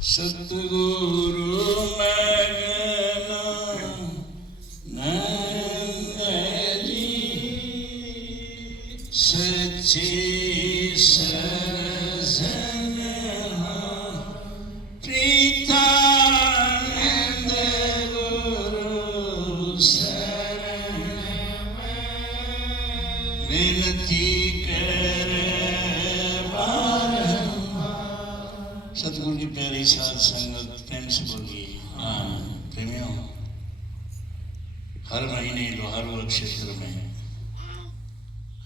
सतगुरु मगना नंदली सच्चे सरजन प्रीतानंद गुरु शरण विनती कर सतगुरु की प्यारी साध संगत प्रेम से बोलिए। हाँ प्रेमियों, हर महीने लोहारू क्षेत्र में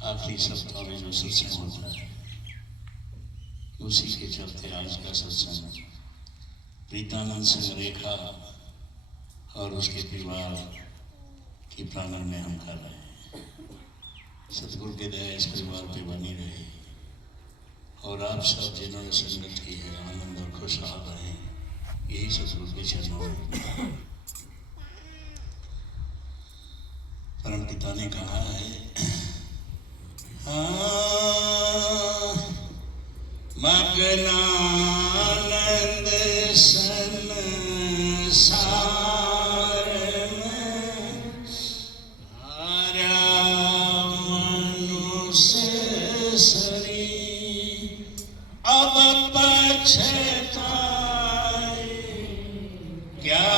आखिरी सप्ताह में जो सत्संग होता है उसी के चलते आज का सत्संग प्रीतानंद संग रेखा और उसके परिवार की प्रांगण में हम कर रहे हैं। सतगुरु की दया इस परिवार पे बनी रहे और आप सब जिन्होंने संगत की है आनंद और खुशहाल रहे, यही सतगुरु के चरणों में। परम पिता ने कहा है मगनानंद संसार में हारा मनुष्य शरीर अब पछताए क्या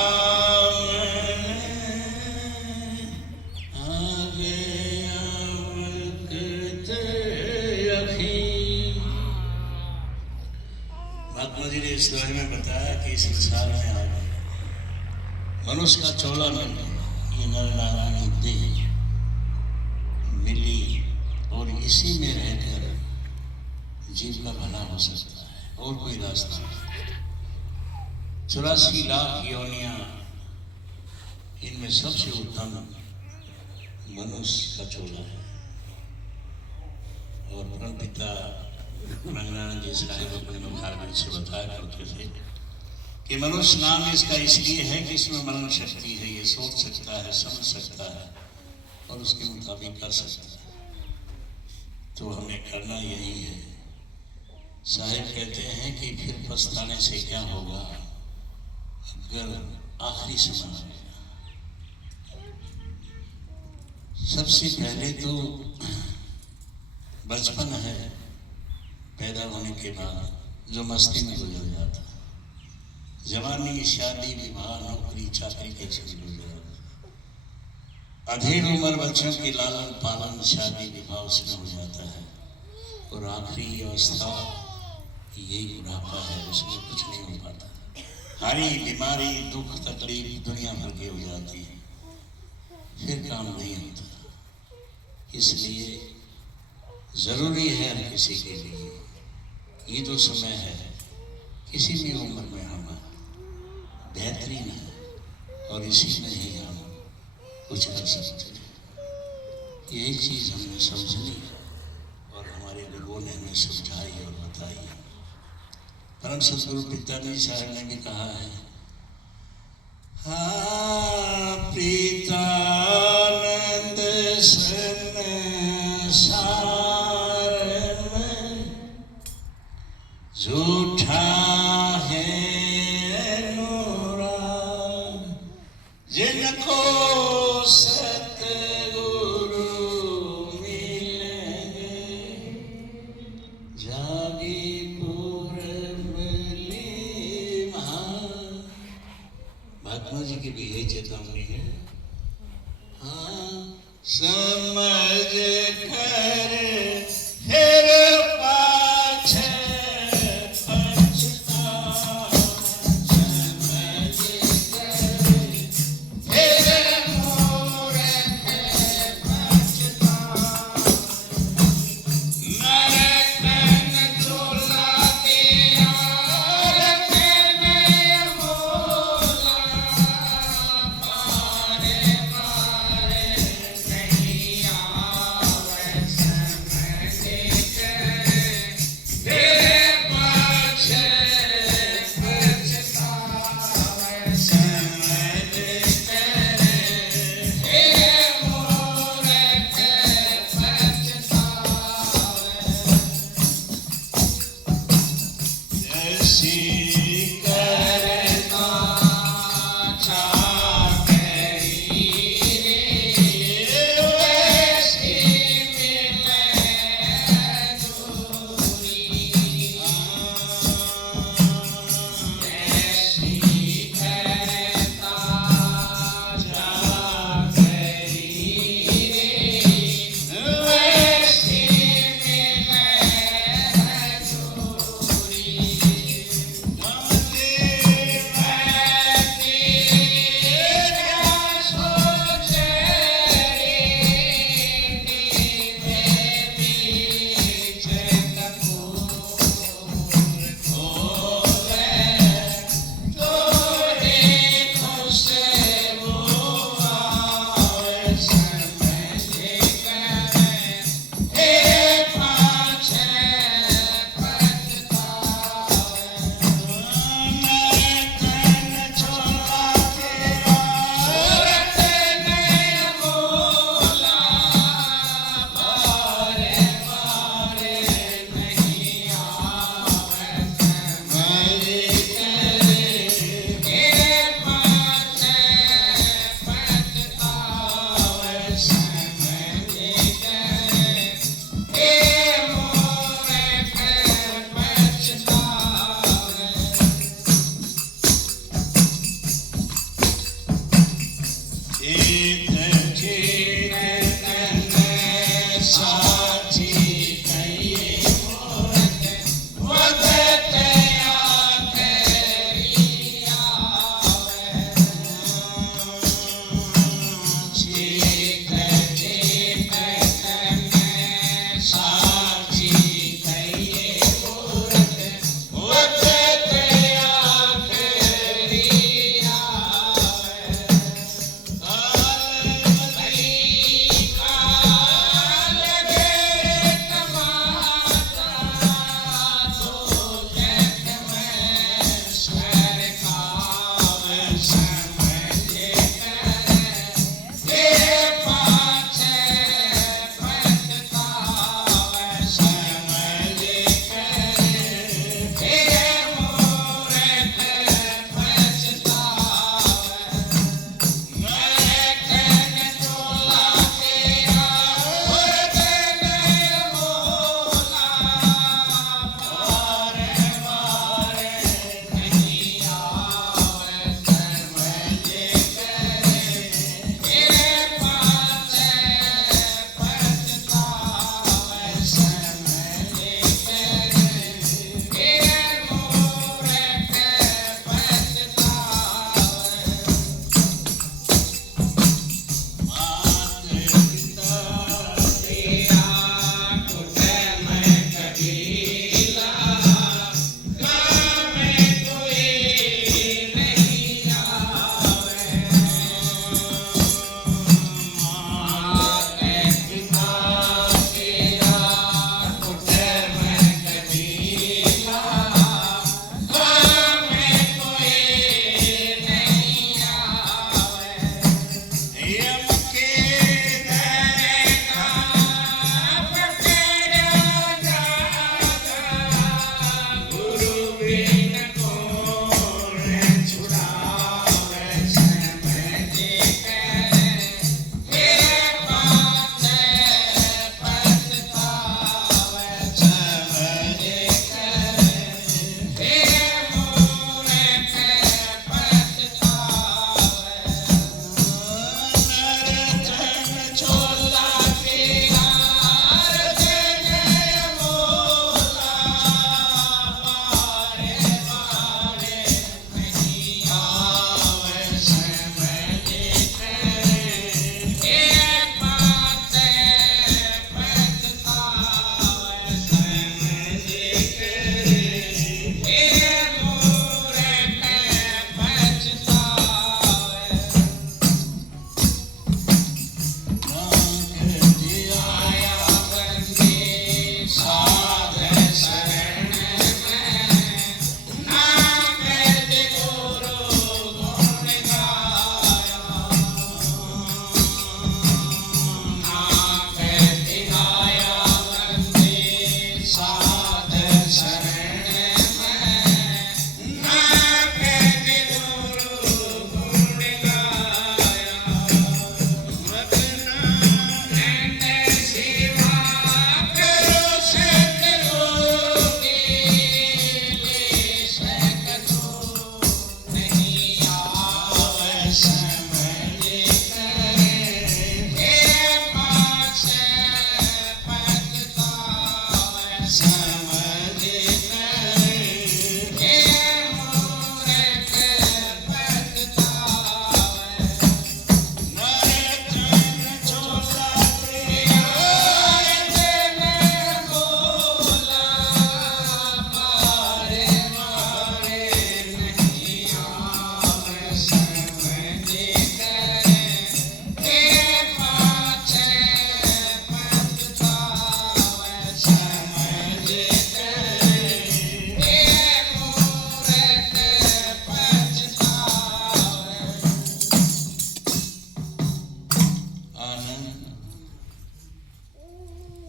महात्मा जी ने इस बारे में बताया कि संसार में आ गए मनुष्य का चोला मिल ये नर नारायणी देह मिली और इसी में रहकर जीव का भला हो सकता है और कोई रास्ता नहीं। 84 लाख योनियां, इनमें सबसे उत्तम मनुष्य का चोला है। और परम पिता रंगनाथ जी साहेब अपने मुखारबिंद से बताया करते थे कि मनुष्य नाम इसका इसलिए है कि इसमें मनन शक्ति है, ये सोच सकता है, समझ सकता है और उसके मुताबिक कर सकता है। तो हमें करना यही है। साहेब कहते हैं कि फिर पछताने से क्या होगा अगर आखिरी समय आ गया। सबसे पहले तो बचपन है, पैदा होने के बाद जो मस्ती में गुजर जाता है, जवानी शादी विवाह नौकरी चाकरी के चीज गुजर जाता, अधेड़ उम्र बच्चों की लालन पालन शादी विवाह उसमें हो जाता है और आखिरी अवस्था यही बुढ़ापा है, उसमें कुछ नहीं हो पाता। हारी बीमारी दुख तकलीफ दुनिया भर की हो जाती है, फिर काम नहीं होता। इसलिए जरूरी है हर किसी के लिए ये जो समय है किसी भी उम्र में हम बेहतरीन है और इसी में ही हम कुछ कर सकते हैं। यही चीज हमने समझनी है और हमारे गुरुओं ने हमें समझाई और बताई है। परम सतगुरु पिताजी साहब ने भी कहा है हाँ प्रीतानंद संसार में झूठा है अनुराग जिनको सतगुरु मिलेंगे जागी महात्मा जी की भी यही चेतावनी है। हाँ समझ कर फिर पाछे पछतावा, समझ कर फिर मूर्ख पछतावा, नरकन चोला दिया रखने मोला पारे पारे नहीं आवे समझ कर फिर पाछे पछतावा, समझ कर फिर मूर्ख पछतावा। जैसी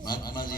महात्मा जी